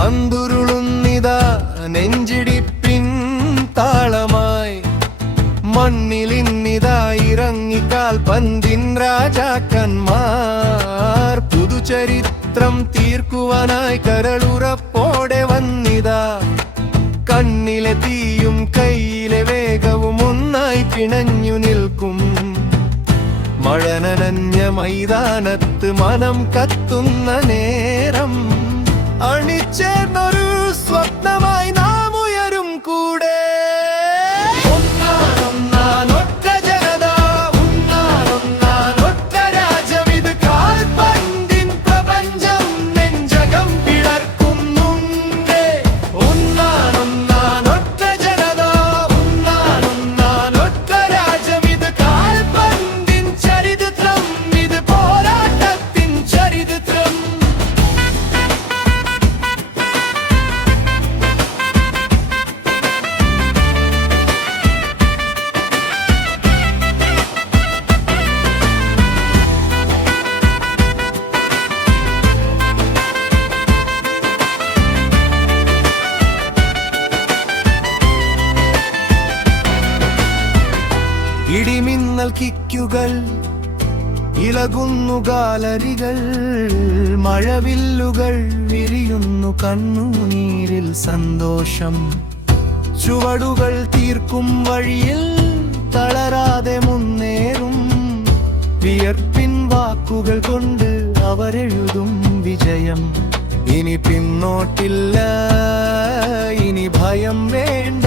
പന്തുരുളുന്നിതാ നെഞ്ചിടിപ്പിൻ താളമായി മണ്ണിലിന്നിതാ ഇറങ്ങിക്കാൽ പന്തിൻ രാജാക്കന്മാർ പുതുചരിത്രം തീർക്കുവാനായി കരളുറപ്പോടെ വന്നിതാ കണ്ണിലെ തീയും കയ്യിലെ വേഗവും ഒന്നായി പിണഞ്ഞു നിൽക്കും മഴ നനഞ്ഞ മൈതാനത്ത് മനം കത്തുന്ന നേരം അണിച്ചേർന്നൊരു സ്വപ്നമായി നാം ഉയരും കൂടെ ഇടിമിന്നൽ കിക്കുകൾ ഇളകുന്നു ഗാലറികൾ മഴവില്ലുകൾ വിരിയുന്നു കണ്ണുനീരിൽ സന്തോഷം ചുവടുകൾ തീർക്കും വഴിയിൽ തളരാതെ മുന്നേറും വിയർപ്പിൻ വാക്കുകൾ കൊണ്ട് അവരെഴുതും വിജയം ഇനി പിന്നോട്ടില്ല ഇനി ഭയം വേണ്ട